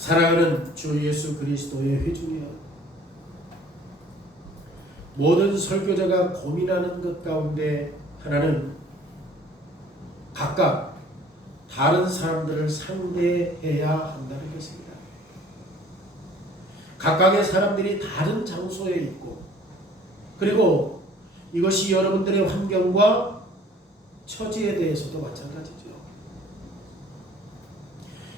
사랑하는 주 예수 그리스도의 회중이여, 모든 설교자가 고민하는 것 가운데 하나는 각각 다른 사람들을 상대해야 한다는 것입니다. 각각의 사람들이 다른 장소에 있고, 그리고 이것이 여러분들의 환경과 처지에 대해서도 마찬가지죠.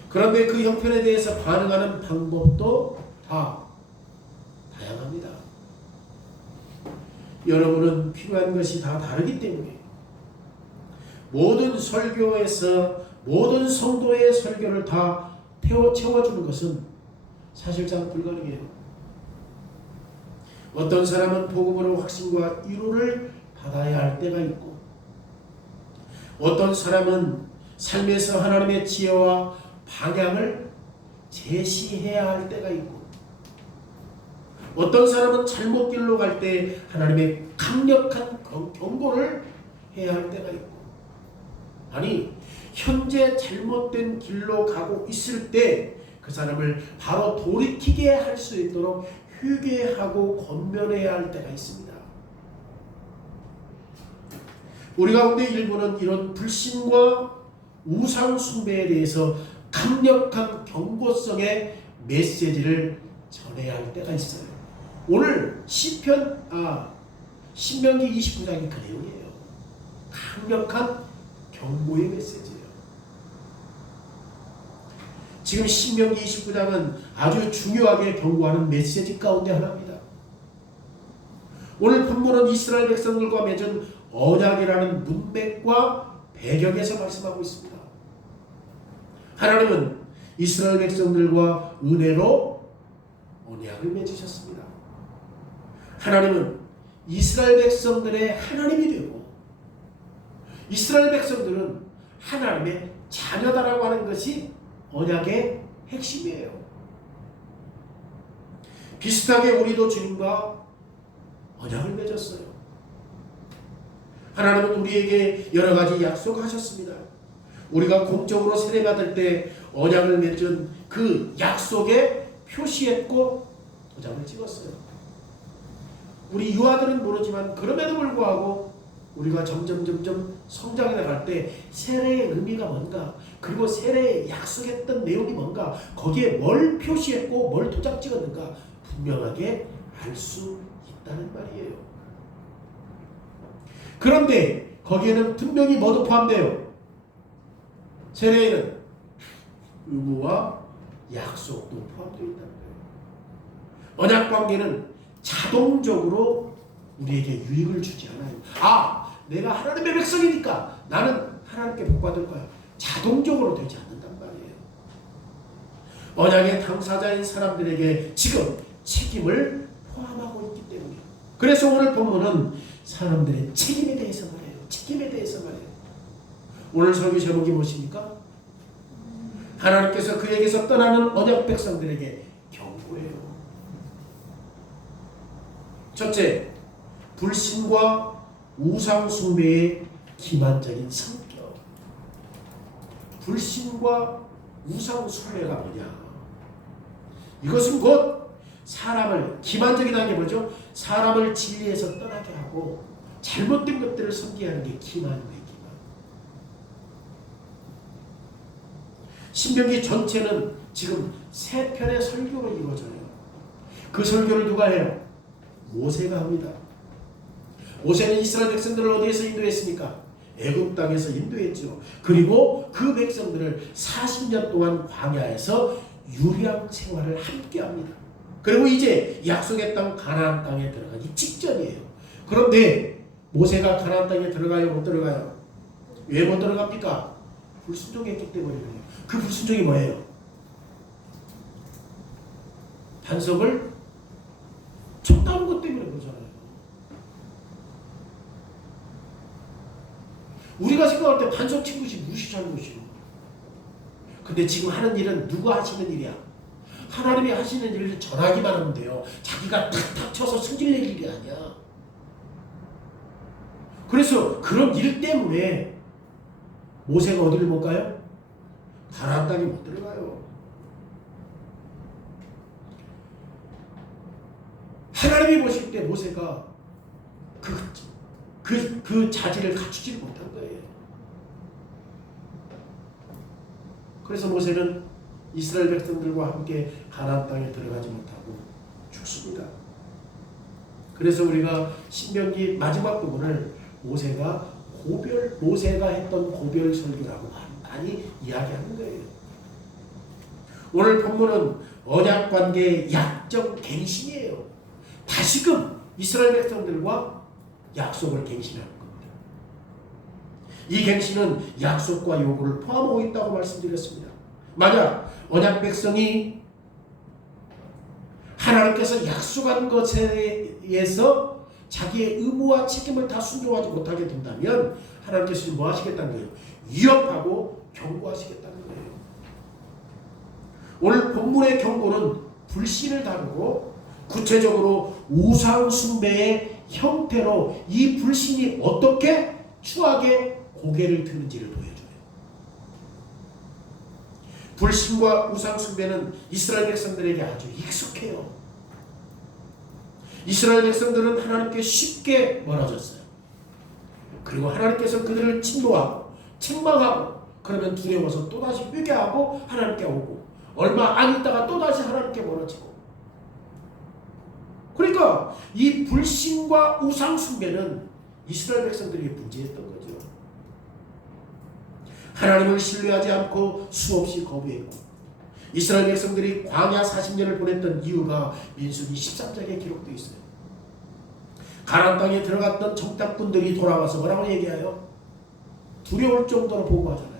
그런데 그 형편에 대해서 반응하는 방법도 다 다양합니다. 여러분은 필요한 것이 다 다르기 때문에 모든 설교에서 모든 성도의 설교를 다 채워주는 것은 사실상 불가능해요. 어떤 사람은 복음으로 확신과 위로를 받아야 할 때가 있고, 어떤 사람은 삶에서 하나님의 지혜와 방향을 제시해야 할 때가 있고, 어떤 사람은 잘못 길로 갈 때 하나님의 강력한 경고를 해야 할 때가 있고, 아니 현재 잘못된 길로 가고 있을 때 그 사람을 바로 돌이키게 할 수 있도록 회개하고 권면해야 할 때가 있습니다. 우리 가운데 일부는 이런 불신과 우상 숭배에 대해서 강력한 경고성의 메시지를 전해야 할 때가 있어요. 오늘 신명기 29장이 그 내용이에요. 강력한 경고의 메시지예요. 지금 신명기 29장은 아주 중요하게 경고하는 메시지 가운데 하나입니다. 오늘 본문은 이스라엘 백성들과 맺은 언약이라는 문맥과 배경에서 말씀하고 있습니다. 하나님은 이스라엘 백성들과 은혜로 언약을 맺으셨습니다. 하나님은 이스라엘 백성들의 하나님이 되고, 이스라엘 백성들은 하나님의 자녀다라고 하는 것이 언약의 핵심이에요. 비슷하게 우리도 주님과 언약을 맺었어요. 하나님은 우리에게 여러 가지 약속하셨습니다. 우리가 공적으로 세례받을 때 언약을 맺은 그 약속에 표시했고 도장을 찍었어요. 우리 유아들은 모르지만 그럼에도 불구하고 우리가 점점 성장해 나갈 때 세례의 의미가 뭔가, 그리고 세례에 약속했던 내용이 뭔가, 거기에 뭘 표시했고 뭘 도장 찍었는가 분명하게 알 수 있다는 말이에요. 그런데 거기에는 분명히 뭐도 포함돼요. 세례에는 의무와 약속도 포함되어 있다는 거예요. 언약 관계는 자동적으로 우리에게 유익을 주지 않아요. 내가 하나님의 백성이니까 나는 하나님께 복받을 거야. 자동적으로 되지 않는단 말이에요. 언약의 당사자인 사람들에게 지금 책임을 포함하고 있기 때문에. 그래서 오늘 본문은 사람들의 책임에 대해서 말해요. 책임에 대해서 말해요. 오늘 설교 제목이 무엇입니까? 하나님께서 그에게서 떠나는 언약 백성들에게 경고해요. 첫째, 불신과 우상 숭배의 기만적인 성격. 불신과 우상 숭배가 뭐냐? 이것은 곧 사람을, 기만적이라는 게 뭐죠? 사람을 진리에서 떠나게 하고 잘못된 것들을 섬기게 하는 게 기만이에요. 기만. 신명기 전체는 지금 3편의 설교로 이루어져요. 그 설교를 누가 해요? 모세가 합니다. 모세는 이스라엘 백성들을 어디에서 인도했습니까? 애굽 땅에서 인도했죠. 그리고 그 백성들을 40년 동안 광야에서 유랑 생활을 함께합니다. 그리고 이제 약속의 땅 가나안 땅에 들어가기 직전이에요. 그런데 모세가 가나안 땅에 들어가요? 못 들어가요? 왜 못 들어갑니까? 불순종했기 때문이에요. 그 불순종이 뭐예요? 반석을 쳤다는 것 때문에 그러잖아요. 우리가 생각할 때 반석 친 것이 무시 잘못이요. 근데 지금 하는 일은 누가 하시는 일이야? 하나님이 하시는 일을 전하기만 하면 돼요. 자기가 탁탁 쳐서 승질낼 일이 아니야. 그래서 그런 일 때문에 모세가 어디를 못 가요? 가나안 땅에 못 들어가요. 하나님이 보실 때 모세가 그 자질을 갖추지 못한 거예요. 그래서 모세는 이스라엘 백성들과 함께 가나안 땅에 들어가지 못하고 죽습니다. 그래서 우리가 신명기 마지막 부분을 모세가 했던 고별 설교라고 많이 이야기하는 거예요. 오늘 본문은 언약 관계의 약정 갱신이에요. 다시금 이스라엘 백성들과 약속을 갱신하는 겁니다. 이 갱신은 약속과 요구를 포함하고 있다고 말씀드렸습니다. 만약 언약 백성이 하나님께서 약속한 것에 의해서 자기의 의무와 책임을 다 순종하지 못하게 된다면 하나님께서 뭐 하시겠다는 거예요? 위협하고 경고하시겠다는 거예요. 오늘 본문의 경고는 불신을 다루고 구체적으로 우상 숭배의 형태로 이 불신이 어떻게 추악의 고개를 드는지를 보여줘요. 불신과 우상 숭배는 이스라엘 백성들에게 아주 익숙해요. 이스라엘 백성들은 하나님께 쉽게 멀어졌어요. 그리고 하나님께서 그들을 진노하고 책망하고 그러면 두려워서 또다시 회개하고 하나님께 오고 얼마 안 있다가 또다시 하나님께 멀어지고. 그러니까 이 불신과 우상 숭배는 이스라엘 백성들이 문제였던 거죠. 하나님을 신뢰하지 않고 수없이 거부했고 이스라엘 백성들이 광야 40년을 보냈던 이유가 민수기 13장에 기록되어 있어요. 가나안 땅에 들어갔던 정탐꾼들이 돌아와서 뭐라고 얘기해요? 두려울 정도로 보고하잖아요.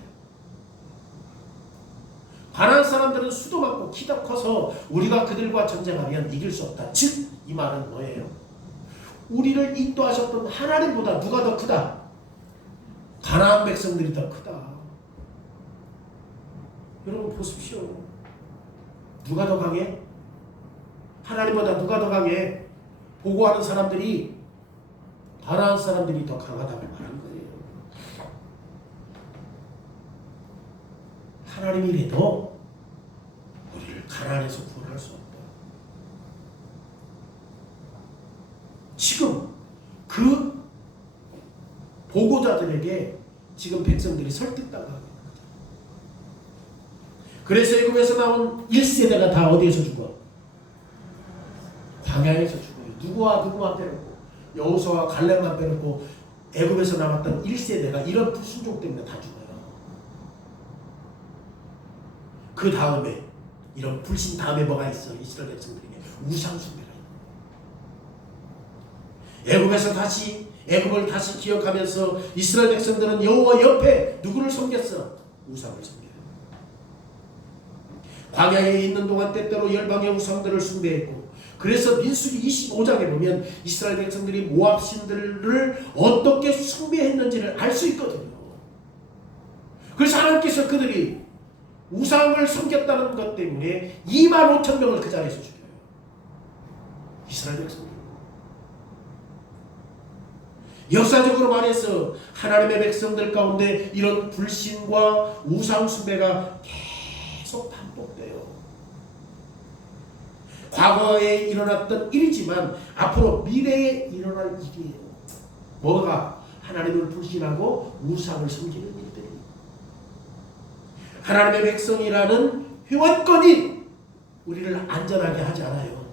가나안 사람들은 수도 많고 키도 커서 우리가 그들과 전쟁하면 이길 수 없다. 즉 이 말은 뭐예요? 우리를 인도하셨던 하나님보다 누가 더 크다? 가나안 백성들이 더 크다. 여러분 보십시오. 누가 더 강해? 하나님보다 누가 더 강해? 보고하는 사람들이 가나안 사람들이 더 강하다고 말하는 거예요. 하나님이라도 우리를 가나안에서 구원할 수 없다. 지금 그 보고자들에게 지금 백성들이 설득당하고 있는 거죠. 그래서 애굽에서 나온 1세대가 다 어디에서 죽어? 광야에서 죽어요. 누구와 누구만 빼놓고 여호수아와 갈렙만 빼놓고 애굽에서 나왔던 1세대가 이런 불순종 때문에 다 죽어요. 그 다음에 이런 불신 다음에 뭐가 있어? 이스라엘 백성들에게 우상 숭배가 있는 거예요. 애굽을 다시 기억하면서 이스라엘 백성들은 여호와 옆에 누구를 섬겼어? 우상을 섬겨요. 광야에 있는 동안 때때로 열방의 우상들을 숭배했고 그래서 민수기 25장에 보면 이스라엘 백성들이 모압 신들을 어떻게 숭배했는지를 알 수 있거든요. 그래서 하나님께서 그들이 우상을 섬겼다는 것 때문에 25,000명을 그 자리에서 죽여요. 이스라엘 백성들. 역사적으로 말해서 하나님의 백성들 가운데 이런 불신과 우상 숭배가 계속 반복돼요. 과거에 일어났던 일이지만 앞으로 미래에 일어날 일이에요. 뭐가? 하나님을 불신하고 우상을 섬기는 일들이. 하나님의 백성이라는 회원권이 우리를 안전하게 하지 않아요.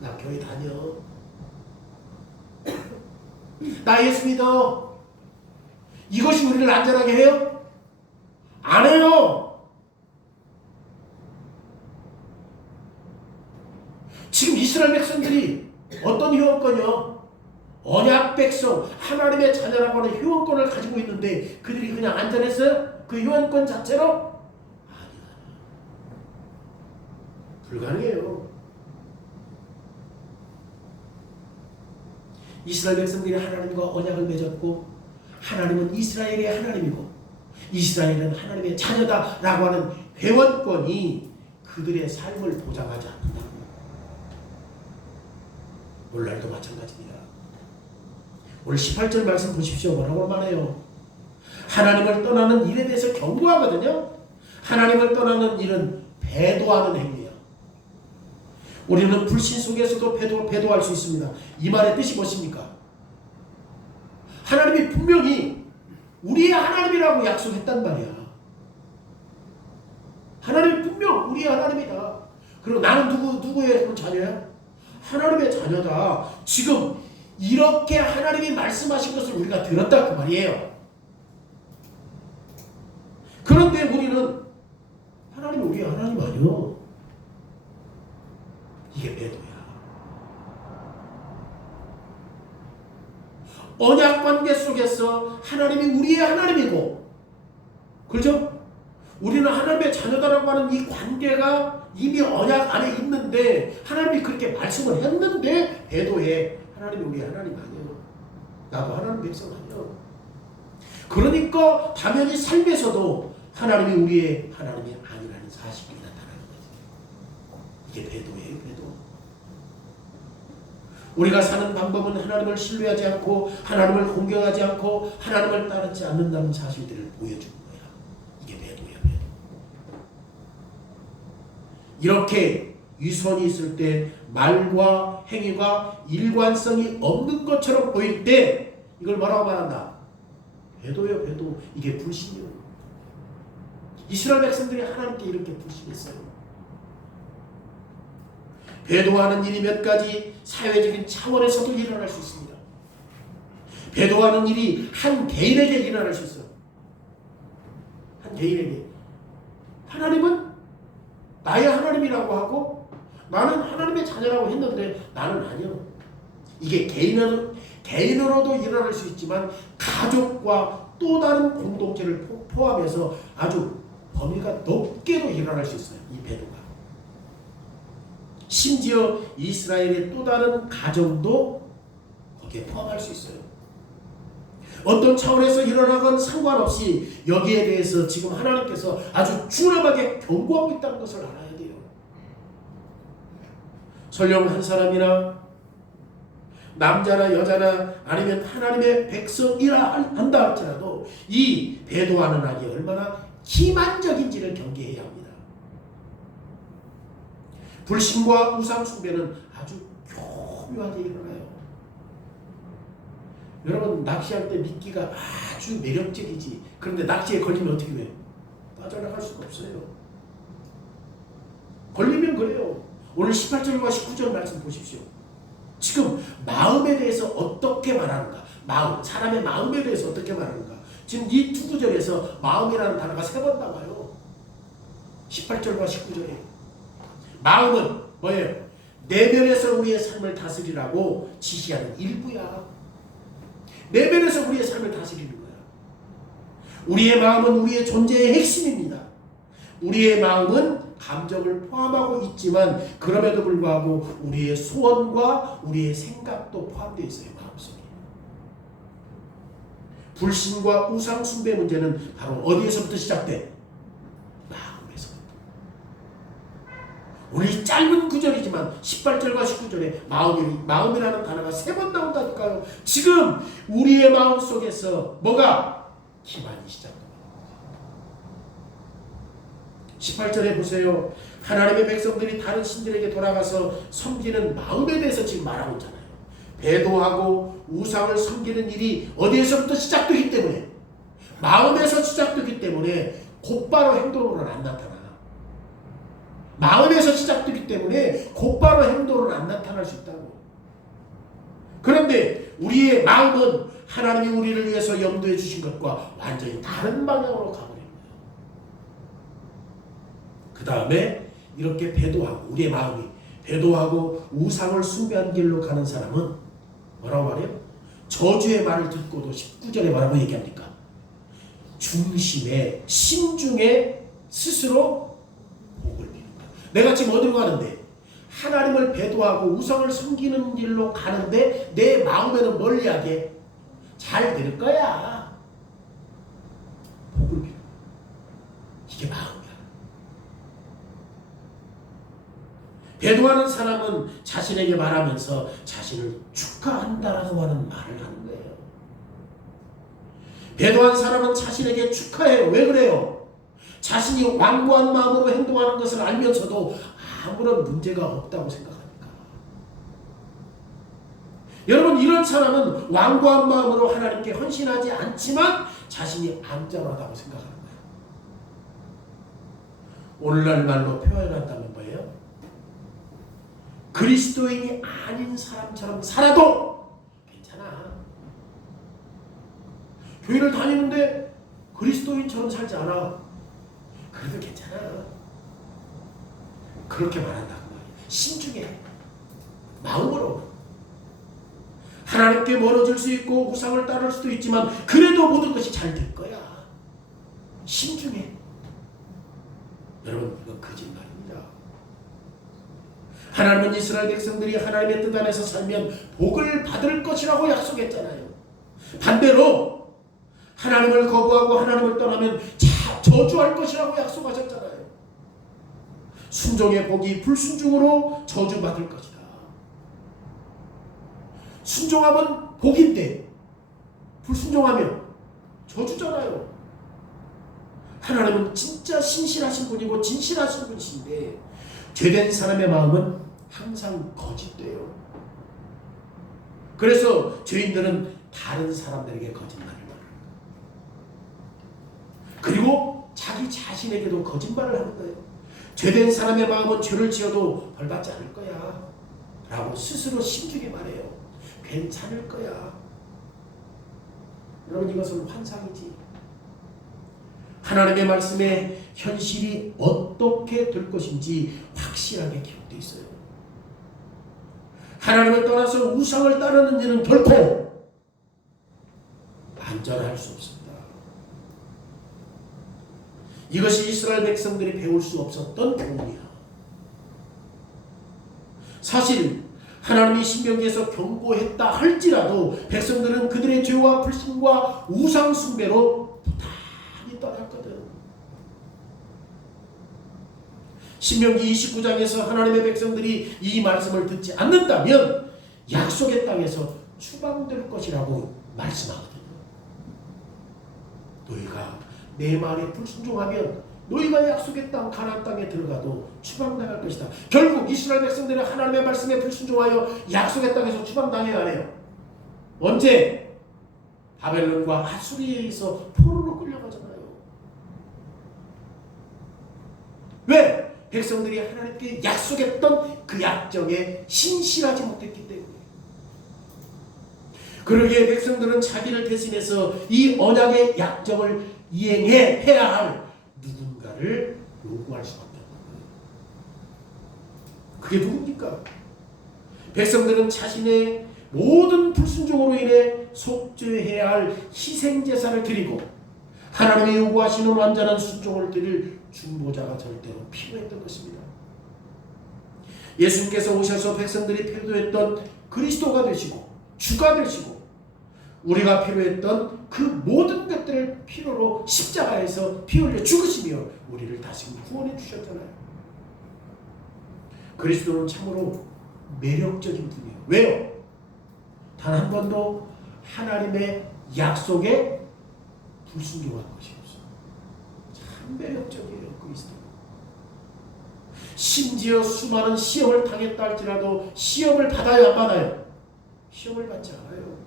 나 교회 다녀. 나 예수 믿어. 이것이 우리를 안전하게 해요? 안 해요. 지금 이스라엘 백성들이 어떤 회원권이요? 언약 백성, 하나님의 자녀라고 하는 회원권을 가지고 있는데 그들이 그냥 안전했어요? 그 회원권 자체로? 아니야. 불가능해요. 이스라엘 백성들이 하나님과 언약을 맺었고 하나님은 이스라엘의 하나님이고 이스라엘은 하나님의 자녀다라고 하는 회원권이 그들의 삶을 보장하지 않는다. 오늘날도 마찬가지입니다. 오늘 18절 말씀 보십시오. 뭐라고 말해요? 하나님을 떠나는 일에 대해서 경고하거든요. 하나님을 떠나는 일은 배도하는 행위야. 우리는 불신 속에서도 배도할 수 있습니다. 이 말의 뜻이 무엇입니까? 하나님이 분명히 우리의 하나님이라고 약속했단 말이야. 하나님이 분명 우리의 하나님이다. 그리고 나는 누구의 자녀야? 하나님의 자녀다. 지금 이렇게 하나님이 말씀하신 것을 우리가 들었다 그 말이에요. 그런데 우리는 하나님이 우리의 하나님 아니요. 이게 배도야. 언약 관계 속에서 하나님이 우리의 하나님이고, 그렇죠? 우리는 하나님의 자녀다라고 하는 이 관계가 이미 언약 안에 있는데 하나님이 그렇게 말씀을 했는데 배도해. 하나님이 우리의 하나님 아니에요. 나도 하나님 백성 아니에요. 그러니까 당연히 삶에서도 하나님이 우리의 하나님이 아니라는 사실이 나타나는 거죠. 이게 배도예요. 배도. 우리가 사는 방법은 하나님을 신뢰하지 않고 하나님을 공경하지 않고 하나님을 따르지 않는다는 사실들을 보여주는 거야. 이게 배도예요. 배도. 이렇게 위선이 있을 때 말과 행위가 일관성이 없는 것처럼 보일 때 이걸 뭐라고 말한다? 배도예요. 배도. 이게 불신이요. 이스라엘 백성들이 하나님께 이렇게 불신했어요. 배도하는 일이 몇 가지 사회적인 차원에서도 일어날 수 있습니다. 배도하는 일이 한 개인에게 일어날 수 있어요. 한 개인에게. 하나님은 나의 하나님이라고 하고 나는 하나님의 자녀라고 했는데 나는 아니요. 이게 개인으로도 일어날 수 있지만 가족과 또 다른 공동체를 포함해서 아주 범위가 높게도 일어날 수 있어요. 이 배도가. 심지어 이스라엘의 또 다른 가정도 거기에 포함할 수 있어요. 어떤 차원에서 일어나건 상관없이 여기에 대해서 지금 하나님께서 아주 준엄하게 경고하고 있다는 것을 알아야 돼요. 설령 한 사람이나 남자나 여자나 아니면 하나님의 백성이라 한다 할지라도 이 배도하는 악이 얼마나 기만적인지를 경계해야 합니다. 불신과 우상 숭배는 아주 교묘하게 일어나요. 여러분 낚시할 때 미끼가 아주 매력적이지. 그런데 낚시에 걸리면 어떻게 돼요? 빠져나갈 수가 없어요. 걸리면 그래요. 오늘 18절과 19절 말씀 보십시오. 지금 마음에 대해서 어떻게 말하는가? 마음, 사람의 마음에 대해서 어떻게 말하는가? 지금 이 두 구절에서 마음이라는 단어가 3번 나와요. 18절과 19절에. 마음은 뭐예요? 내면에서 우리의 삶을 다스리라고 지시하는 일부야. 내면에서 우리의 삶을 다스리는 거야. 우리의 마음은 우리의 존재의 핵심입니다. 우리의 마음은 감정을 포함하고 있지만 그럼에도 불구하고 우리의 소원과 우리의 생각도 포함되어 있어요. 마음속에. 불신과 우상 숭배 문제는 바로 어디에서부터 시작돼? 마음에서부터. 오늘 짧은 구절이지만 18절과 19절에 마음이라는 단어가 3번 나온다니까요. 지금 우리의 마음 속에서 뭐가? 기만이 시작됩니다. 18절에 보세요. 하나님의 백성들이 다른 신들에게 돌아가서 섬기는 마음에 대해서 지금 말하고 있잖아요. 배도하고 우상을 섬기는 일이 어디에서부터 시작되기 때문에, 마음에서 시작되기 때문에 곧바로 행동으로는 안 나타나. 마음에서 시작되기 때문에 곧바로 행동으로는 안 나타날 수 있다고. 그런데 우리의 마음은 하나님이 우리를 위해서 염두에 주신 것과 완전히 다른 방향으로 가버려요. 그 다음에 이렇게 배도하고, 우리의 마음이 배도하고 우상을 숭배하는 길로 가는 사람은 뭐라고 말해요? 저주의 말을 듣고도 19절에 뭐라고 얘기합니까? 중심에, 심중에 스스로 복을 비는 거야. 내가 지금 어디로 가는데? 하나님을 배도하고 우상을 섬기는 길로 가는데 내 마음에는 멀리하게 잘 될 거야. 복을 비는 거야. 이게 마음이야. 배도하는 사람은 자신에게 말하면서 자신을 축하한다라고 하는 말을 하는 거예요. 배도한 사람은 자신에게 축하해요. 왜 그래요? 자신이 완고한 마음으로 행동하는 것을 알면서도 아무런 문제가 없다고 생각합니다. 여러분, 이런 사람은 완고한 마음으로 하나님께 헌신하지 않지만 자신이 안전하다고 생각하는 거예요. 오늘날 말로 표현한다면 뭐예요? 그리스도인이 아닌 사람처럼 살아도 괜찮아. 교회를 다니는데 그리스도인처럼 살지 않아. 그래도 괜찮아. 그렇게 말한다고 말이에요. 신중해. 마음으로. 하나님께 멀어질 수 있고 우상을 따를 수도 있지만 그래도 모든 것이 잘 될 거야. 신중해. 여러분, 이거 거짓말입니다. 하나님은 이스라엘 백성들이 하나님의 뜻 안에서 살면 복을 받을 것이라고 약속했잖아요. 반대로 하나님을 거부하고 하나님을 떠나면 저주할 것이라고 약속하셨잖아요. 순종의 복이 불순종으로 저주받을 것이다. 순종하면 복인데 불순종하면 저주잖아요. 하나님은 진짜 신실하신 분이고 진실하신 분이신데 죄된 사람의 마음은 항상 거짓돼요. 그래서 죄인들은 다른 사람들에게 거짓말을 말해요. 그리고 자기 자신에게도 거짓말을 하는 거예요. 죄된 사람의 마음은 죄를 지어도 벌받지 않을 거야 라고 스스로 심중에 말해요. 괜찮을 거야. 여러분, 이것은 환상이지. 하나님의 말씀에 현실이 어떻게 될 것인지 확실하게 기록되어 있어요. 하나님을 떠나서 우상을 따르는 일은 결코 안전할 수 없습니다. 이것이 이스라엘 백성들이 배울 수 없었던 교훈이야. 사실 하나님이 신명기에서 경고했다 할지라도 백성들은 그들의 죄와 불신과 우상 숭배로 부단히 떠났거든. 신명기 29장에서 하나님의 백성들이 이 말씀을 듣지 않는다면 약속의 땅에서 추방될 것이라고 말씀하거든요. 너희가 내 말에 불순종하면 너희가 약속의 땅 가나안 땅에 들어가도 추방당할 것이다. 결국 이스라엘 백성들은 하나님의 말씀에 불순종하여 약속의 땅에서 추방당해야 해요. 언제? 바벨론과 아수리에 의해서 포로로 끌려가잖아요. 왜? 백성들이 하나님께 약속했던 그 약정에 신실하지 못했기 때문에. 그러기에 백성들은 자기를 대신해서 이 언약의 약정을 이행해야 할 누군가를 요구할 수밖에 없는 거예요. 그게 누굽니까? 백성들은 자신의 모든 불순종으로 인해 속죄해야 할 희생제사를 드리고 하나님이 요구하시는 완전한 순종을 드릴 중보자가 절대로 필요했던 것입니다. 예수님께서 오셔서 백성들이 필요했던 그리스도가 되시고 주가 되시고 우리가 필요했던 그 모든 것들을 필요로 십자가에서 피 흘려 죽으시며 우리를 다시 구원해 주셨잖아요. 그리스도는 참으로 매력적인 분이에요. 왜요? 단 한 번도 하나님의 약속에 불순종한 것이 없어요. 참 매력적이에요, 그리스도. 심지어 수많은 시험을 당했다 할지라도 시험을 받아요, 안 받아요? 시험을 받지 않아요.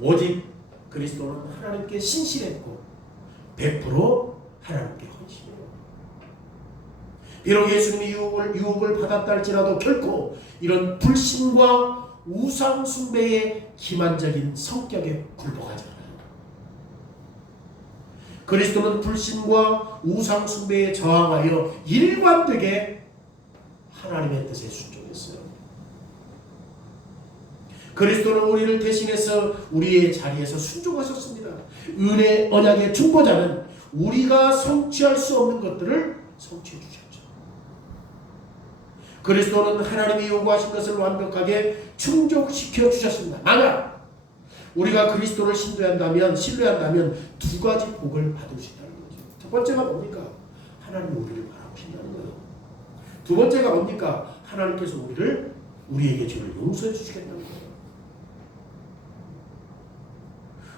오직 그리스도는 하나님께 신실했고 100% 하나님께 헌신해요. 비록 예수님이 유혹을 받았다 할지라도 결코 이런 불신과 우상 숭배의 기만적인 성격에 굴복하지 않아요. 그리스도는 불신과 우상 숭배에 저항하여 일관되게 하나님의 뜻에 순종했어요. 그리스도는 우리를 대신해서 우리의 자리에서 순종하셨습니다. 은혜 언약의 중보자는 우리가 성취할 수 없는 것들을 성취해 주셨죠. 그리스도는 하나님이 요구하신 것을 완벽하게 충족시켜 주셨습니다. 만약 우리가 그리스도를 신뢰한다면 두 가지 복을 받을 수 있다는 거죠. 첫 번째가 뭡니까? 하나님이 우리를 바라보신다는 거예요. 두 번째가 뭡니까? 하나님께서 우리에게 죄를 용서해 주시겠다는 거예요.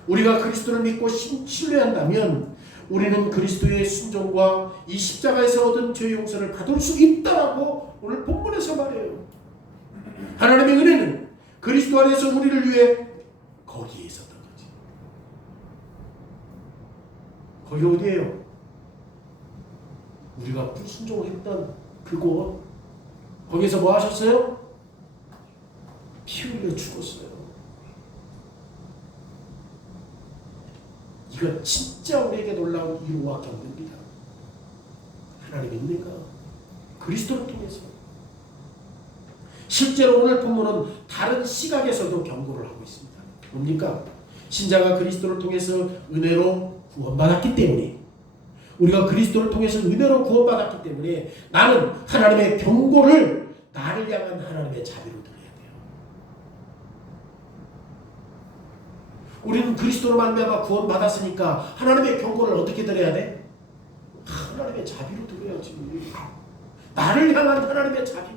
우리가 그리스도를 믿고 신뢰한다면 우리는 그리스도의 순종과 이 십자가에서 얻은 죄 용서를 받을 수 있다라고 오늘 본문에서 말해요. 하나님의 은혜는 그리스도 안에서 우리를 위해 거기에 있었던 거지. 거기 어디예요? 우리가 불순종했던 그곳. 거기서 뭐 하셨어요? 피 흘려 죽었어요. 이거 진짜 우리에게 놀라운 이유와 경륜입니다. 하나님의 은혜가 그리스도를 통해서. 실제로 오늘 본문은 다른 시각에서도 경고를 하고 있습니다. 뭡니까? 신자가 그리스도를 통해서 은혜로 구원받았기 때문에, 우리가 그리스도를 통해서 은혜로 구원받았기 때문에 나는 하나님의 경고를 나를 향한 하나님의 자비로 들어야 돼요. 우리는 그리스도로 말미암아 구원받았으니까 하나님의 경고를 어떻게 들어야 돼? 하나님의 자비로 들어야지. 나를 향한 하나님의 자비구나.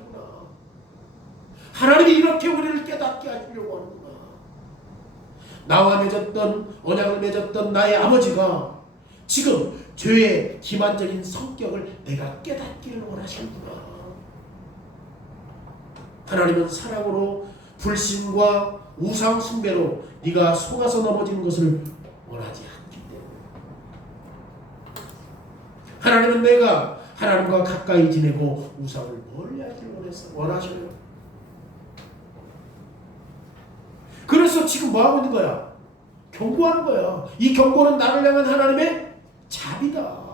하나님이 이렇게 우리를 깨닫게 하시려고 하는구나. 나와 맺었던 언약을 맺었던 나의 아버지가 지금 죄의 기만적인 성격을 내가 깨닫기를 원하시는구나. 하나님은 사랑으로 불신과 우상 숭배로 네가 속아서 넘어지는 것을 원하지 않기 때문에, 하나님은 내가 하나님과 가까이 지내고 우상을 멀리하기를 원하셔요. 그래서 지금 뭐하고 있는 거야? 경고하는 거야. 이 경고는 나를 향한 하나님의 자비다.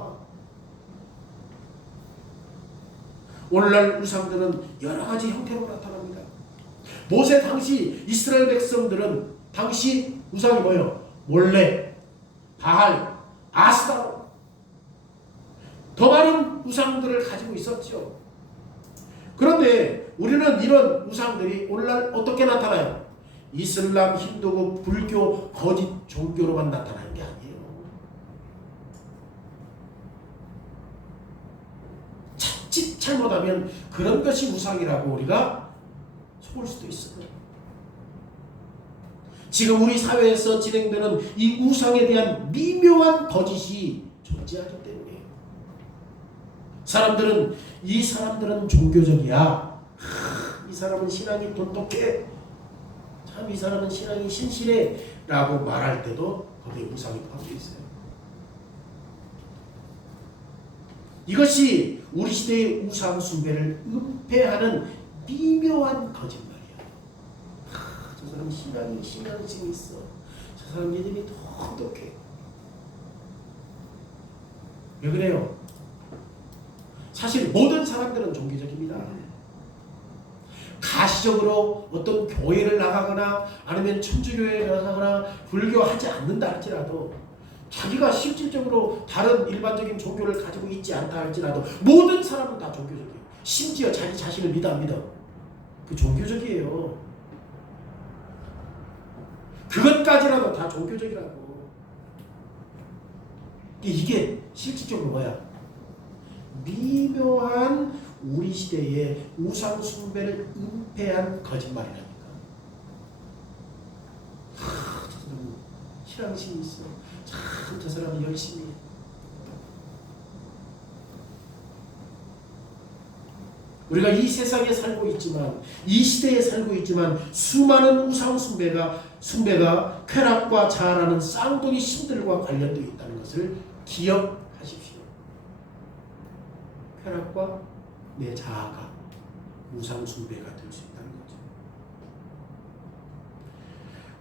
오늘날 우상들은 여러 가지 형태로 나타납니다. 모세 당시 이스라엘 백성들은 당시 우상이 뭐예요? 몰렉, 바알, 아스타로 더 많은 우상들을 가지고 있었죠. 그런데 우리는 이런 우상들이 오늘날 어떻게 나타나요? 이슬람, 힌두교, 불교, 거짓 종교로만 나타나는 게 아니에요. 자칫 잘못하면 그런 것이 우상이라고 우리가 속을 수도 있어요. 지금 우리 사회에서 진행되는 이 우상에 대한 미묘한 거짓이 존재하기 때문에 사람들은 이 사람들은 종교적이야. 이 사람은 신앙이 돈독해. 참 이 사람은 신앙이 신실해 라고 말할 때도 거기에 우상이 포함되어 있어요. 이것이 우리 시대의 우상 숭배를 은폐하는 미묘한 거짓말이야. 저 사람 신앙심이 있어. 저 사람 믿음이 똑똑해. 왜 그래요? 사실 모든 사람들은 종교적입니다. 가시적으로 어떤 교회를 나가거나 아니면 천주교회를 나가거나 불교하지 않는다 할지라도, 자기가 실질적으로 다른 일반적인 종교를 가지고 있지 않다 할지라도 모든 사람은 다 종교적이에요. 심지어 자기 자신을 믿어 안 믿어? 그 종교적이에요. 그것까지라도 다 종교적이라고. 이게 실질적으로 뭐야? 미묘한 우리 시대의 우상 숭배를 은폐한 거짓말이라니까. 저 사람은 신앙심이 있어. 참 저 사람은 열심히 해. 우리가 이 세상에 살고 있지만, 이 시대에 살고 있지만 수많은 우상 숭배가 쾌락과 자아라는 쌍둥이 신들과 관련되어 있다는 것을 기억하십시오. 쾌락과 내 자아가 우상 숭배가 될 수 있다는 거죠.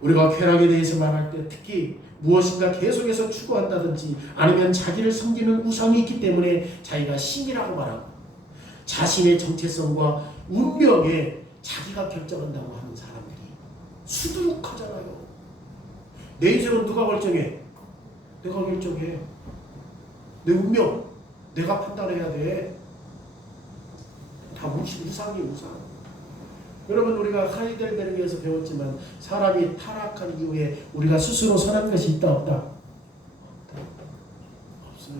우리가 쾌락에 대해서 말할 때 특히 무엇인가 계속해서 추구한다든지 아니면 자기를 섬기는 우상이 있기 때문에 자기가 신이라고 말하고 자신의 정체성과 운명에 자기가 결정한다고 하는 사람들이 수두룩하잖아요. 내 인생은 누가 결정해? 내가 결정해. 내 운명 내가 판단해야 돼. 다 우상이 우상. 여러분, 우리가 하이델베르크에서 배웠지만 사람이 타락한 이후에 우리가 스스로 선한 것이 있다 없다? 없어요.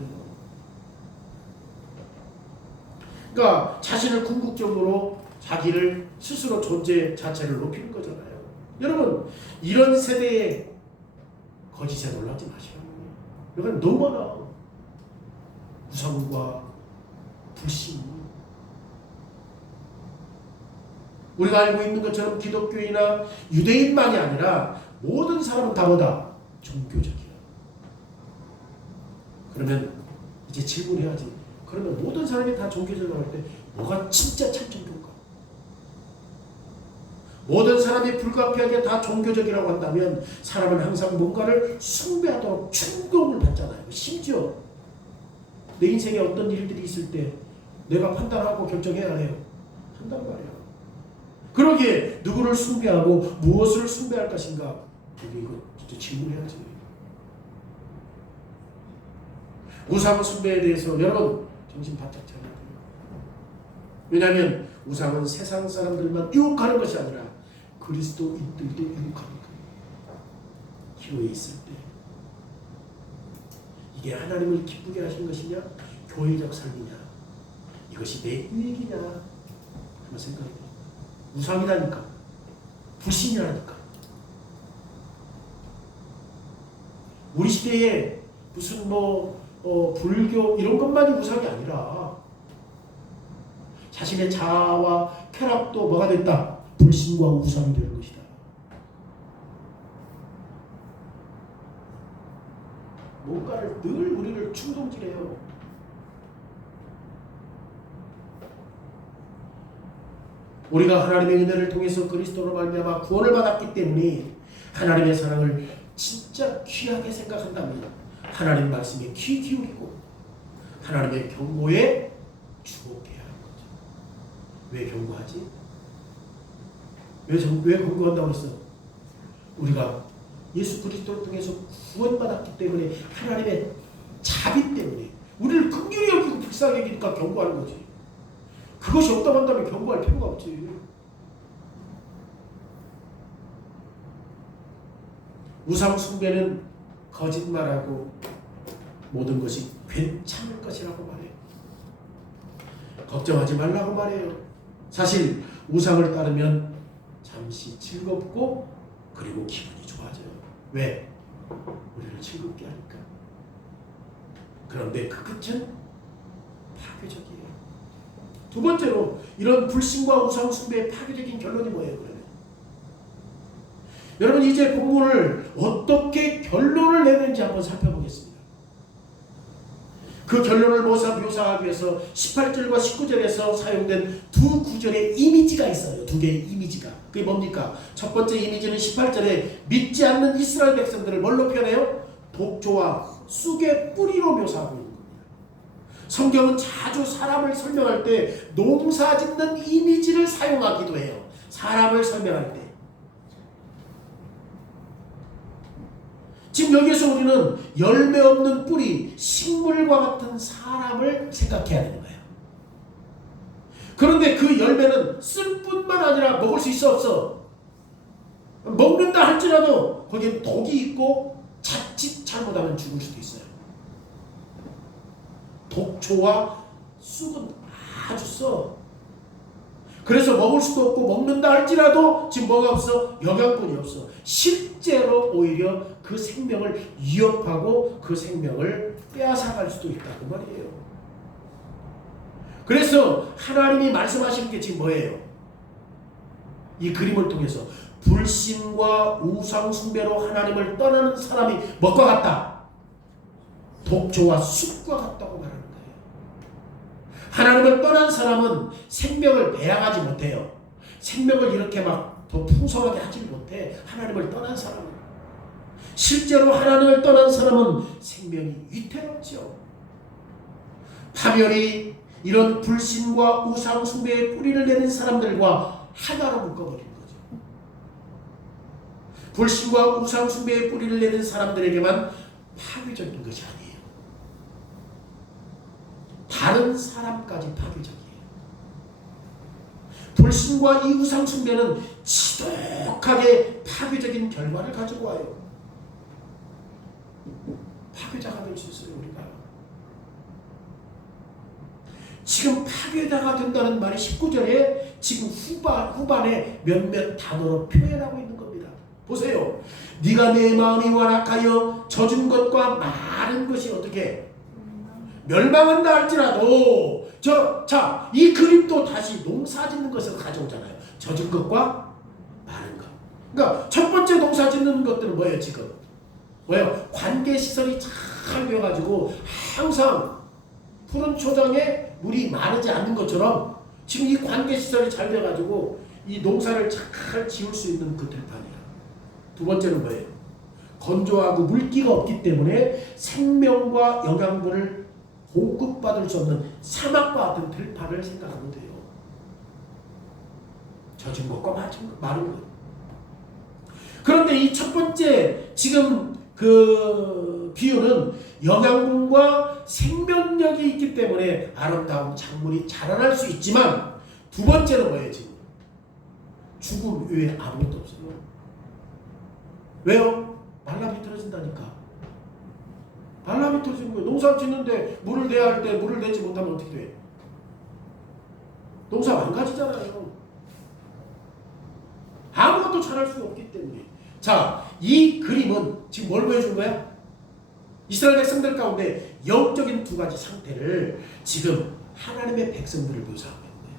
그러니까 자신을 궁극적으로 자기를 스스로 존재 자체를 높이는 거잖아요. 여러분, 이런 세대의 거짓에 놀라지 마시라고. 여러분, 너무 많아. 우상과 불신. 우리가 알고 있는 것처럼 기독교인이나 유대인만이 아니라 모든 사람은 다 뭐다? 종교적이야. 그러면 이제 질문해야지. 그러면 모든 사람이 다 종교적이라고 할 때 뭐가 진짜 참 종교인가? 모든 사람이 불가피하게 다 종교적이라고 한다면 사람은 항상 뭔가를 숭배하도록 충동을 받잖아요. 심지어 내 인생에 어떤 일들이 있을 때 내가 판단하고 결정해야 해요. 한단 말이야. 그러기에 누구를 숭배하고 무엇을 숭배할 것인가? 이거 진짜 질문해야지. 우상 숭배에 대해서 여러분 정신 바짝 차려야 돼요. 왜냐하면 우상은 세상 사람들만 유혹하는 것이 아니라 그리스도인들도 유혹하는 거예요. 교회에 있을 때 이게 하나님을 기쁘게 하신 것이냐 교회적 삶이냐 이것이 내 유익이냐 한번 생각해요. 우상이라니까 불신이라니까. 우리 시대에 무슨 불교 이런 것만이 우상이 아니라 자신의 자아와 쾌락도 뭐가 됐다? 불신과 우상이 되는 것이다. 뭔가를 늘 우리를 충동질해요. 우리가 하나님의 은혜를 통해서 그리스도로 말미암아 구원을 받았기 때문에 하나님의 사랑을 진짜 귀하게 생각한다면 하나님 말씀에 귀 기울이고 하나님의 경고에 주목해야 하는 거죠. 왜 경고하지? 왜 경고한다고 했어? 우리가 예수 그리스도를 통해서 구원받았기 때문에 하나님의 자비 때문에 우리를 긍휼히 여기고 불쌍히 여기니까 경고하는 거지. 그것이 없다고 한다면 경고할 필요가 없지. 우상 숭배는 거짓말하고 모든 것이 괜찮을 것이라고 말해요. 걱정하지 말라고 말해요. 사실 우상을 따르면 잠시 즐겁고 그리고 기분이 좋아져요. 왜? 우리를 즐겁게 하니까. 그런데 그 끝은 파괴적이에요. 두 번째로 이런 불신과 우상 숭배의 파괴적인 결론이 뭐예요? 그러면 여러분 이제 본문을 어떻게 결론을 내는지 한번 살펴보겠습니다. 그 결론을 묘사하기 위해서 18절과 19절에서 사용된 두 구절의 이미지가 있어요. 두 개의 이미지가. 그게 뭡니까? 첫 번째 이미지는 18절에 믿지 않는 이스라엘 백성들을 뭘로 표현해요? 독조와 쑥의 뿌리로 묘사하고 있는 겁니다. 성경은 자주 사람을 설명할 때 농사 짓는 이미지를 사용하기도 해요. 사람을 설명할 때. 지금 여기서 우리는 열매 없는 뿌리, 식물과 같은 사람을 생각해야 되는 거예요. 그런데 그 열매는 쓸 뿐만 아니라 먹을 수 있어 없어? 먹는다 할지라도 거기에 독이 있고 자칫 잘못하면 죽을 수도 있어요. 독초와 쑥은 아주 써. 그래서 먹을 수도 없고 먹는다 할지라도 지금 뭐가 없어? 영양분이 없어. 실제로 오히려 그 생명을 위협하고 그 생명을 빼앗아갈 수도 있다고 말이에요. 그래서 하나님이 말씀하시는 게 지금 뭐예요? 이 그림을 통해서 불신과 우상 숭배로 하나님을 떠나는 사람이 뭐가 같다? 독초와 쑥과 같다고 말하는 거예요. 하나님을 떠난 사람은 생명을 배양하지 못해요. 생명을 이렇게 막 더 풍성하게 하지 못해. 하나님을 떠난 사람은. 실제로 하나님을 떠난 사람은 생명이 위태롭죠. 파멸이 이런 불신과 우상 숭배의 뿌리를 내는 사람들과 하나로 묶어버린 거죠. 불신과 우상 숭배의 뿌리를 내는 사람들에게만 파괴적인 것이 아니에요. 다른 사람까지 파괴적이에요. 불신과 이 우상 숭배는 지독하게 파괴적인 결과를 가지고 와요. 파괴자가 될 수 있어요. 우리가 지금 파괴자가 된다는 말이 19절에 지금 후반에 몇몇 단어로 표현하고 있는 겁니다. 보세요. 네가 내 마음이 완악하여 젖은 것과 마른 것이 어떻게 멸망한다 할지라도 이 그림도 다시 농사 짓는 것을 가져오잖아요. 젖은 것과 마른 것. 그러니까 첫 번째 농사 짓는 것들은 뭐예요 지금? 뭐예요? 관계시설이 잘 되어가지고 항상 푸른 초장에 물이 마르지 않는 것처럼 지금 이 관계시설이 잘 돼가지고 이 농사를 잘 지을 수 있는 그 들판이야. 두 번째는 뭐예요? 건조하고 물기가 없기 때문에 생명과 영양분을 공급받을 수 없는 사막과 같은 들판을 생각하면 돼요. 젖은 것과 마른 것. 그런데 이 첫 번째 지금 그 비유는 영양분과 생명력이 있기 때문에 아름다운 작물이 자라날 수 있지만 두 번째는 뭐예요 지금? 죽음 외에 아무것도 없어요. 왜요? 말라 비틀어진다니까. 말라 비틀어지는 거예요. 농사 짓는데 물을 내야 할 때 물을 내지 못하면 어떻게 돼? 농사 망가지잖아요. 아무것도 자랄 수 없기 때문에. 자, 이 그림은 지금 뭘 보여준 거야? 이스라엘 백성들 가운데 영적인 두 가지 상태를 지금 하나님의 백성들을 묘사하고 있는 거예요.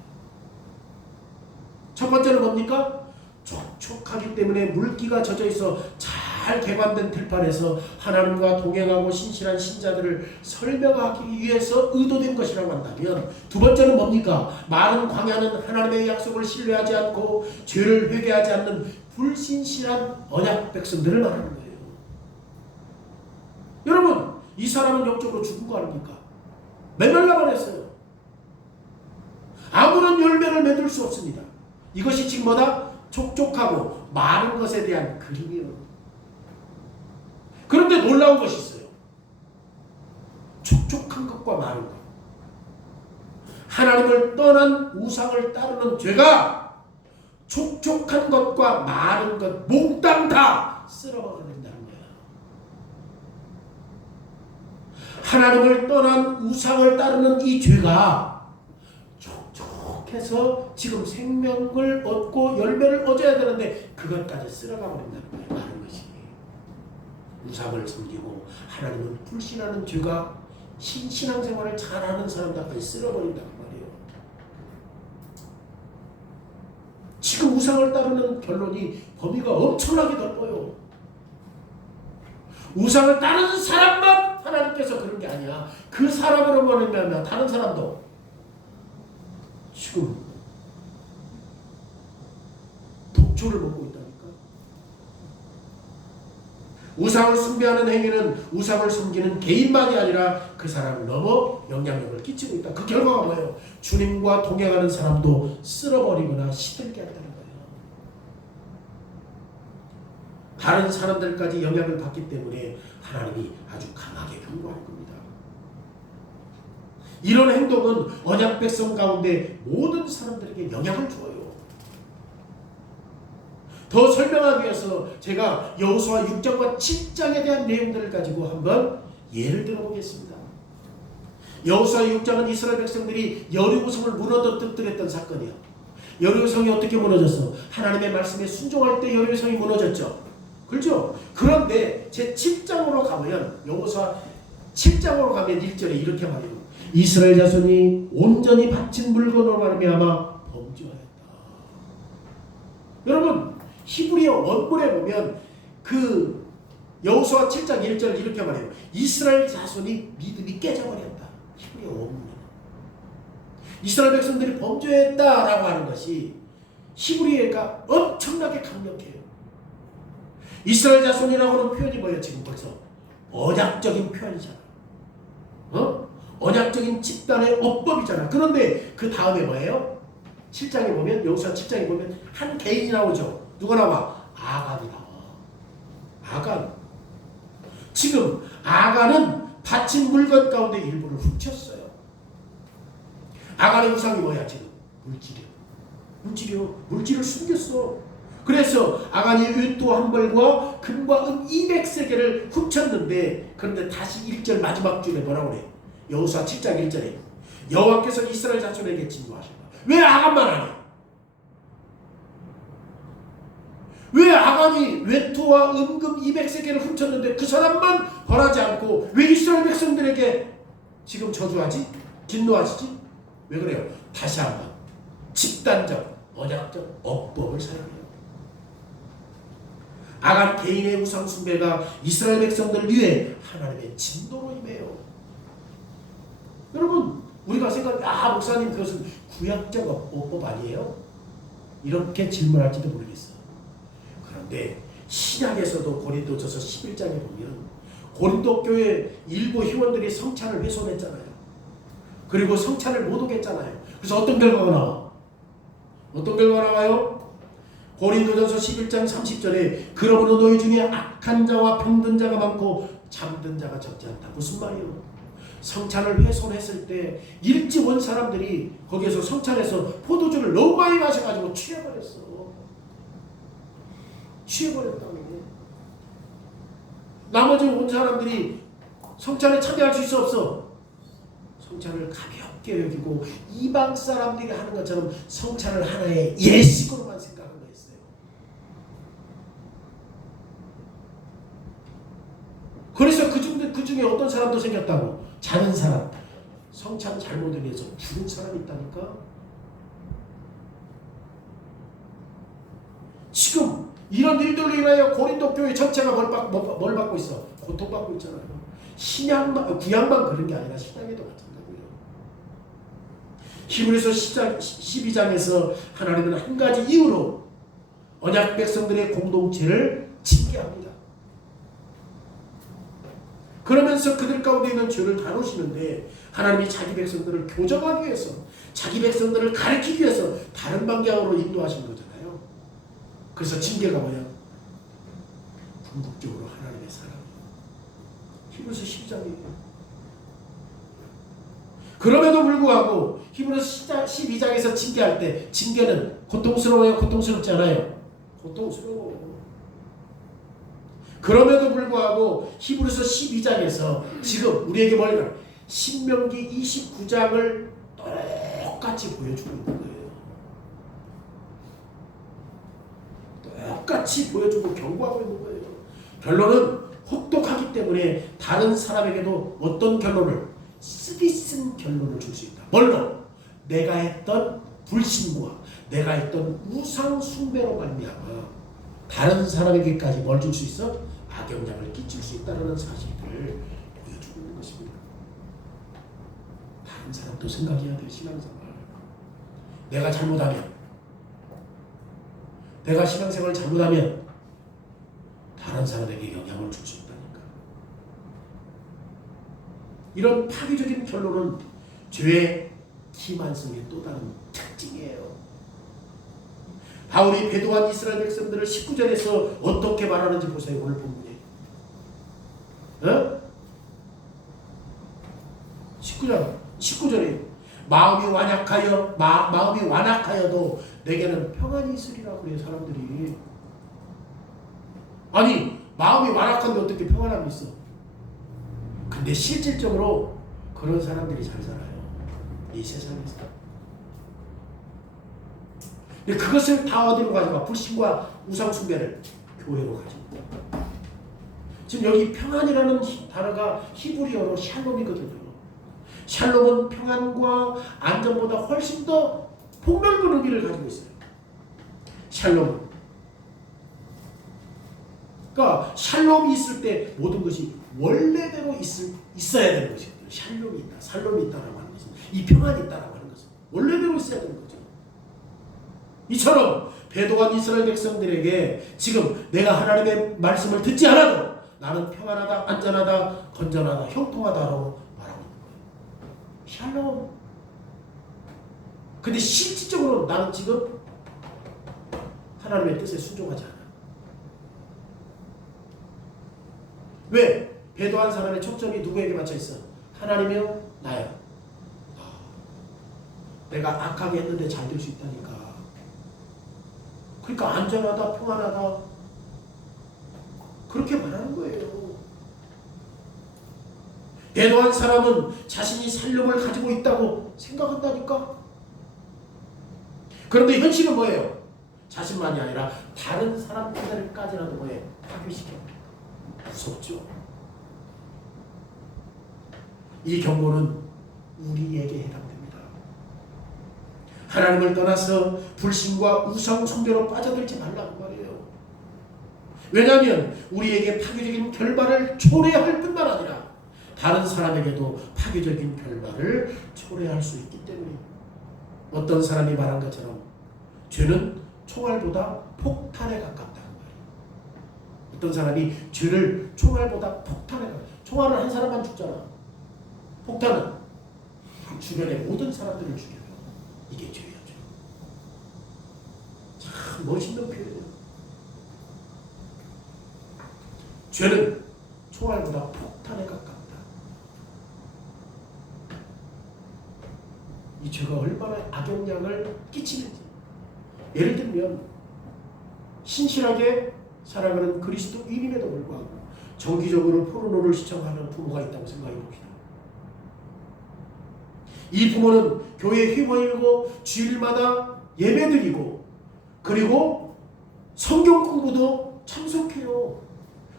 첫 번째는 뭡니까? 촉촉하기 때문에 물기가 젖어 있어 잘 개관된 들판에서 하나님과 동행하고 신실한 신자들을 설명하기 위해서 의도된 것이라고 한다면, 두 번째는 뭡니까? 마른 광야는 하나님의 약속을 신뢰하지 않고 죄를 회개하지 않는 불신실한 언약 백성들을 말하는 거예요. 여러분, 이 사람은 영적으로 죽은 거 아닙니까? 메말라 버렸어요. 아무런 열매를 맺을 수 없습니다. 이것이 지금 뭐다? 촉촉하고 마른 것에 대한 그림이에요. 그런데 놀라운 것이 있어요. 촉촉한 것과 마른 것. 하나님을 떠난 우상을 따르는 죄가 촉촉한 것과 마른 것 몽땅 다 쓸어버린다는 거예요. 하나님을 떠난 우상을 따르는 이 죄가 촉촉해서 지금 생명을 얻고 열매를 얻어야 되는데 그것까지 쓸어가 버린다는 거예요. 마른 것이. 우상을 섬기고 하나님을 불신하는 죄가 신앙생활을 잘하는 사람들까지 쓸어버린다는 말이에요. 지금 우상을 따르는 결론이 범위가 엄청나게 넓어요. 우상을 따르는 사람만 하나님께서 그런 게 아니야. 그 사람으로 말하면 다른 사람도 지금 독초를 먹고 있다니까. 우상을 숭배하는 행위는 우상을 섬기는 개인만이 아니라 그 사람을 넘어 영향력을 끼치고 있다. 그 결과가 뭐예요? 주님과 동행하는 사람도 쓸어버리거나 시들게 한다는 거예요. 다른 사람들까지 영향을 받기 때문에 하나님이 아주 강하게 경고할 겁니다. 이런 행동은 언약 백성 가운데 모든 사람들에게 영향을 줘요. 더 설명하기 위해서 제가 여호수아 6장과 7장에 대한 내용들을 가지고 한번 예를 들어보겠습니다. 여호수아 6장은 이스라엘 백성들이 여리고성을 무너뜨렸던 사건이야. 여리고성이 어떻게 무너졌어? 하나님의 말씀에 순종할 때 여리고성이 무너졌죠. 그렇죠? 그런데 제 7장으로 가면, 여호수아 7장으로 가면 1절에 이렇게 말해요. 이스라엘 자손이 온전히 바친 물건으로 말미암아 범죄하였다. 여러분, 히브리어 원문에 보면 그 여호수아 7장 1절 이렇게 말해요. 이스라엘 자손이 믿음이 깨져버렸다. 히브리어 원문에. 이스라엘 백성들이 범죄했다라고 하는 것이 히브리어가 엄청나게 강력해요. 이스라엘 자손이라고 하는 표현이 뭐예요? 지금 벌써 언약적인 표현이잖아. 언약적인 집단의 어법이잖아. 그런데 그 다음에 뭐예요? 7장에 보면, 여호수아 7장에 보면 한 개인이 나오죠. 누가 나와? 아간이 나와. 아간. 지금 아간은 바친 물건 가운데 일부를 훔쳤어요. 아간의 우상이 뭐야 지금? 물질이요. 물질을 숨겼어. 그래서 아간이 윷도 한 벌과 금과 은 200세겔을 훔쳤는데, 그런데 다시 1절 마지막 줄에 뭐라고 그래? 여호수아 7장 1절에 여호와께서 이스라엘 자손에게 진노하셨다. 왜 아간만 하냐? 왜 아간이 외투와 은금 200세겔을 훔쳤는데 그 사람만 벌하지 않고 왜 이스라엘 백성들에게 지금 저주하지? 진노하시지? 왜 그래요? 다시 한번 집단적 언약적 억법을 사용해요. 아간 개인의 우상 숭배가 이스라엘 백성들을 위해 하나님의 진노로 임해요. 여러분, 우리가 목사님 그것은 구약적 억법 아니에요? 이렇게 질문할지도 모르겠어요. 그런데 신약에서도 고린도전서 11장에 보면 고린도 교회 일부 회원들이 성찬을 훼손했잖아요. 그리고 성찬을 못 오겠잖아요. 그래서 어떤 결과가 나와? 어떤 결과가 나와요? 고린도전서 11장 30절에 그러므로 너희 중에 악한 자와 병든 자가 많고 잠든 자가 적지 않다. 무슨 말이에요? 성찬을 훼손했을 때 일찍 온 사람들이 거기에서 성찬에서 포도주를 너무 많이 마셔가지고 취해버렸어. 취해버렸다고. 나머지 온 사람들이 성찬에 참여할 수 있어 없어? 성찬을 가볍게 여기고 이방 사람들이 하는 것처럼 성찬을 하나의 예식으로만 생각한 거였어요. 그래서 그 중에 어떤 사람도 생겼다고. 자는 사람, 성찬 잘못을 위해서 죽은 사람이 있다니까. 지금 이런 일들로 인하여 고린도 교회 전체가 뭘 받고 있어? 고통받고 있잖아요. 구약만 그런 게 아니라 신약에도 마찬가지고요. 히브리서 12장에서 하나님은 한 가지 이유로 언약 백성들의 공동체를 징계합니다. 그러면서 그들 가운데 있는 죄를 다루시는데 하나님이 자기 백성들을 교정하기 위해서, 자기 백성들을 가르치기 위해서 다른 방향으로 인도하신 거잖아요. 그래서 징계가 뭐야? 궁극적으로 하나님의 사랑. 히브리서 12장이에요. 그럼에도 불구하고 히브리서 12장에서 징계할 때 징계는 고통스러워요? 고통스럽지 않아요? 고통스러워. 그럼에도 불구하고 히브리서 12장에서 지금 우리에게 뭐냐? 신명기 29장을 똑같이 보여주고 있는 거예요. 똑같이 보여주고 경고하고 있는 거예요. 결론은 혹독하기 때문에 다른 사람에게도 어떤 결론을? 쓰기 쓴 결론을 줄 수 있다. 뭘로? 내가 했던 불신과 내가 했던 우상 숭배로 말미암아 다른 사람에게까지 뭘 줄 수 있어? 악영향을 끼칠 수 있다는 사실을 보여주고 있는 것입니다. 다른 사람도 생각해야 될 신앙생활. 내가 잘못하면, 내가 신앙생활을 잘못하면 다른 사람에게 영향을 줄 수 있다니까. 이런 파괴적인 결론은 죄의 기만성의 또 다른 특징이에요. 바울이 배도한 이스라엘 백성들을 19절에서 어떻게 말하는지 보세요. 오늘 본문에. 19절에 마음이 완악하여도 내게는 평안이 있으리라 그래요. 사람들이. 아니 마음이 완악한데 어떻게 평안함이 있어? 근데 실질적으로 그런 사람들이 잘 살아요. 이 세상에서. 근데 그것을 다 어디로 가져가? 불신과 우상숭배를 교회로 가지고. 지금 여기 평안이라는 단어가 히브리어로 샬롬이거든요. 샬롬은 평안과 안전보다 훨씬 더 폭넓은 의미를 가지고 있어요. 샬롬은. 그러니까 샬롬이 있을 때 모든 것이 원래대로 있어야 되는 것이거든요. 샬롬이 있다, 살롬이 있다라고 하는 것은, 이 평안이 있다라고 하는 것은 원래대로 있어야 되는 거죠. 이처럼 배도한 이스라엘 백성들에게 지금 내가 하나님의 말씀을 듣지 않아도 나는 평안하다, 안전하다, 건전하다, 형통하다라고 말하고 있는 거예요. 샬롬. 근데 실질적으로 나는 지금 하나님의 뜻에 순종하지 않아. 왜? 배도한 사람의 초점이 누구에게 맞춰 있어? 하나님이요? 나요. 내가 악하게 했는데 잘 될 수 있다니까. 그러니까 안전하다, 평안하다 그렇게 말하는 거예요. 배도한 사람은 자신이 살림을 가지고 있다고 생각한다니까. 그런데 현실은 뭐예요? 자신만이 아니라 다른 사람들까지라도 뭐예요? 파괴시켜. 무섭죠. 이 경고는 우리에게 해당됩니다. 하나님을 떠나서 불신과 우상 숭배로 빠져들지 말라고 말해요. 왜냐하면 우리에게 파괴적인 결과를 초래할 뿐만 아니라 다른 사람에게도 파괴적인 결과를 초래할 수 있기 때문에 어떤 사람이 말한 것처럼 죄는 총알보다 폭탄에 가깝다는 말이에요. 어떤 사람이 죄를 총알보다 폭탄에 가깝다. 총알은 한 사람만 죽잖아. 폭탄은 주변의 모든 사람들을 죽여요. 이게 죄예요. 참 멋있는 표현이에요. 죄는 총알보다 폭탄에 가깝다. 이 죄가 얼마나 악영향을 끼치는지. 예를 들면 신실하게 살아가는 그리스도인임에도 불구하고 정기적으로 포르노를 시청하는 부모가 있다고 생각해 봅시다. 이 부모는 교회 휘모이고 주일마다 예배드리고 그리고 성경 공부도 참석해요.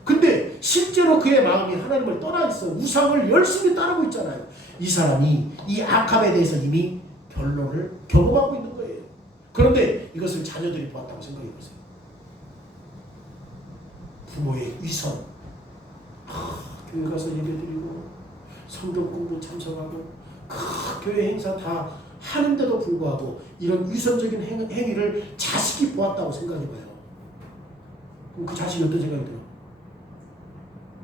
근데 실제로 그의 마음이 하나님을 떠나 있어 우상을 열심히 따르고 있잖아요. 이 사람이 이 악함에 대해서 이미 결론을 경험하고 있는 거예요. 그런데 이것을 자녀들이 보았다고 생각해 보세요. 부모의 위선, 교회 가서 예배드리고 성경 공부 참석하고 교회 행사 다 하는데도 불구하고 이런 위선적인 행위를 자식이 보았다고 생각해봐요. 그럼 그 자식이 어떤 생각이 들어요?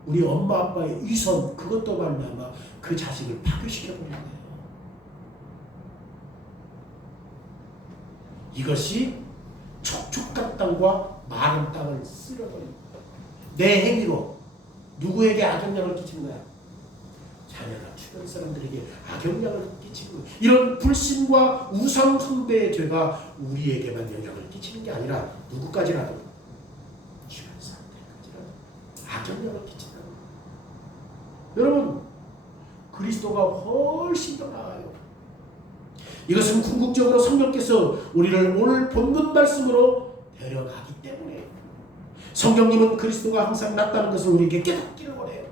우리 엄마 아빠의 위선 그것도 말미암아 그 자식을 파괴시켜버리는 거예요. 이것이 촉촉한 땅과 마른 땅을 쓸어버리는 거예요. 내 행위로 누구에게 악영향을 끼치는 거야? 자녀가 주변 사람들에게 악영향을 끼치는 거예요. 이런 불신과 우상 숭배의 죄가 우리에게만 영향을 끼치는 게 아니라 누구까지라도 주변 사람들까지라도 악영향을 끼친다. 여러분 그리스도가 훨씬 더 나아요. 이것은 궁극적으로 성령께서 우리를 오늘 본문 말씀으로 데려가기 때문에 성령님은 그리스도가 항상 낫다는 것을 우리에게 깨닫기를 원해요.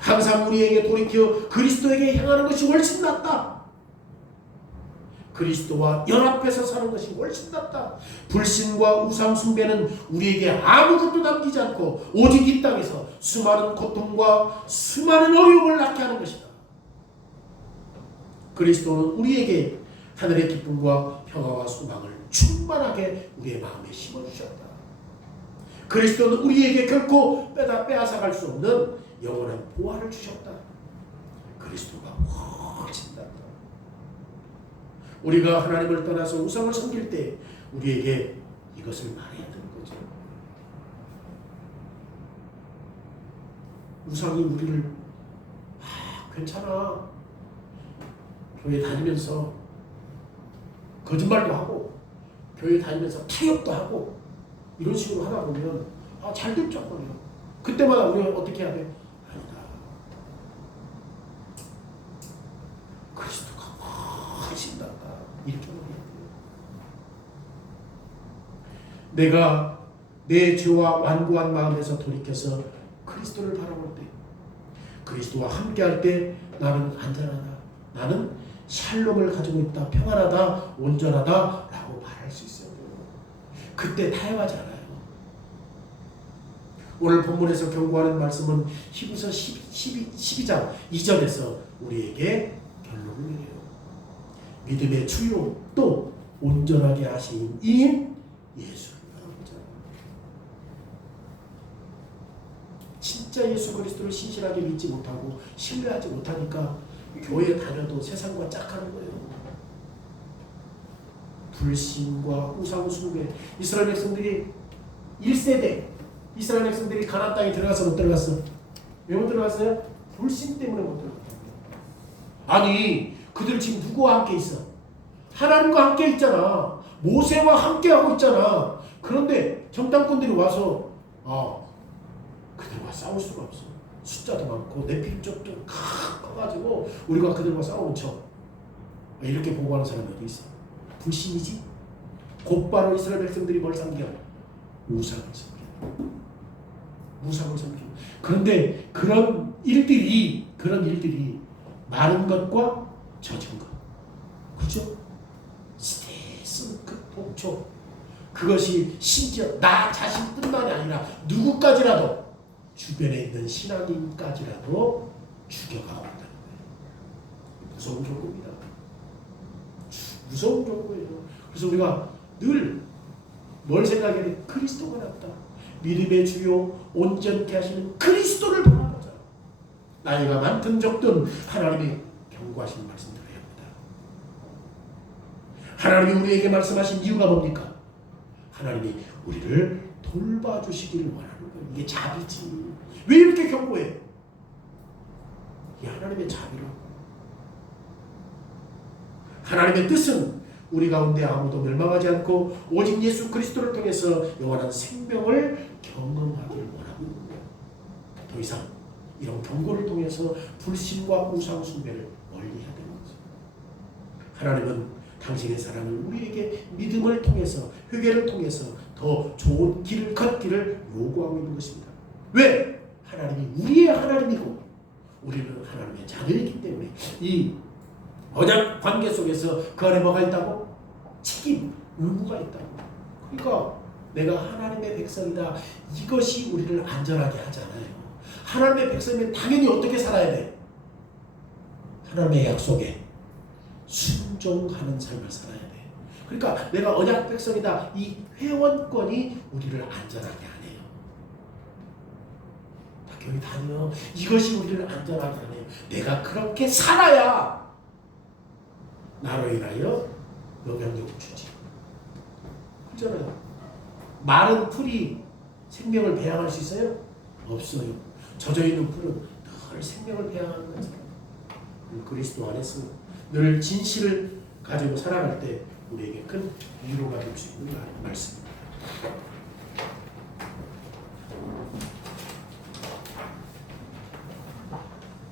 항상 우리에게 돌이켜 그리스도에게 향하는 것이 훨씬 낫다. 그리스도와 연합해서 사는 것이 훨씬 낫다. 불신과 우상 숭배는 우리에게 아무것도 남기지 않고 오직 이 땅에서 수많은 고통과 수많은 어려움을 낳게 하는 것이다. 그리스도는 우리에게 하늘의 기쁨과 평화와 소망을 충만하게 우리의 마음에 심어주셨다. 그리스도는 우리에게 결코 빼앗아갈 수 없는 영원한 보화를 주셨다. 그리스도가 훨씬 낫다. 우리가 하나님을 떠나서 우상을 섬길 때 우리에게 이것을 말해야 되는 거죠. 우상이 우리를 괜찮아. 교회 다니면서 거짓말도 하고 교회 다니면서 타협도 하고 이런 식으로 하다 보면 잘 됐죠. 그때마다 우리가 어떻게 해야 돼? 아니다. 그리스도가 훨씬 낫다. 이렇게 말해야 돼요. 내가 내 죄와 완고한 마음에서 돌이켜서 그리스도를 바라볼 때 그리스도와 함께할 때 나는 안전하다. 나는 샬롬을 가지고 있다. 평안하다. 온전하다. 라고 말할 수 있어요. 그때 타협하지 않아요. 오늘 본문에서 경고하는 말씀은 히브리서 12장 2절에서 우리에게 결론을 내려요. 믿음의 주요 또 온전하게 하신 이인 예수를 바라보자. 진짜 예수 그리스도를 신실하게 믿지 못하고 신뢰하지 못하니까 교회 다녀도 세상과 짝하는 거예요. 불신과 우상 숭배. 이스라엘 백성들이 1세대 이스라엘 백성들이 가나안 땅에 들어가서 못 들어갔어. 왜 못 들어갔어요? 불신 때문에 못 들어갔어요. 아니 그들 지금 누구와 함께 있어? 하나님과 함께 있잖아. 모세와 함께 하고 있잖아. 그런데 정탐꾼들이 와서 그들과 싸울 수가 없어. 숫자도 많고 내필족도 커가지고 우리가 그들과 싸우면 쳐. 이렇게 보고하는 사람이 어디 있어? 불신이지. 곧바로 이스라엘 백성들이 뭘 섬겨? 우상을 섬겨. 우상을 섬겨. 그런데 그런 일들이 많은 것과 젖은 것. 그죠? 그렇죠? 그것이 심지어 나 자신뿐만이 아니라 누구까지라도 주변에 있는 신앙인까지라도 죽여가고 있다는 거예요. 무서운 경고입니다. 무서운 경고예요. 그래서 우리가 늘 뭘 생각해야 돼? 그리스도가 낫다. 믿음의 주요 온전케 하시는 그리스도를 바라보자. 나이가 많든 적든 하나님이 경고하시는 말씀 드려야 합니다. 하나님이 우리에게 말씀하신 이유가 뭡니까? 하나님이 우리를 돌봐주시기를 원하는 거예요. 이게 자비지. 왜 이렇게 경고해? 이게 하나님의 자비라고. 하나님의 뜻은 우리 가운데 아무도 멸망하지 않고 오직 예수 그리스도를 통해서 영원한 생명을 경험하기를 원하고 있는 거예요. 더 이상 이런 경고를 통해서 불신과 우상 숭배를 멀리해야 되는 거죠. 하나님은 당신의 사랑을 우리에게 믿음을 통해서 회개를 통해서 더 좋은 길을 걷기를 요구하고 있는 것입니다. 왜? 하나님이 우리의 하나님이고 우리는 하나님의 자녀이기 때문에 이 언약 관계 속에서 그 안에 뭐가 있다고? 책임, 의무가 있다고. 그러니까 내가 하나님의 백성이다. 이것이 우리를 안전하게 하잖아요. 하나님의 백성이면 당연히 어떻게 살아야 돼? 하나님의 약속에 순종하는 삶을 살아야 돼. 그러니까 내가 언약 백성이다. 이 회원권이 우리를 안전하게 하네요. 교회 다녀. 이것이 우리를 안전하게 하네요. 내가 그렇게 살아야 나로 인하여 영향력을 주지. 그렇잖아요. 마른 풀이 생명을 배양할 수 있어요? 없어요. 젖어있는 풀은 늘 생명을 배양하는 거죠. 그리스도 안에서 늘 진실을 가지고 살아갈 때 우리에게 큰 위로가 될 수 있는 말씀입니다.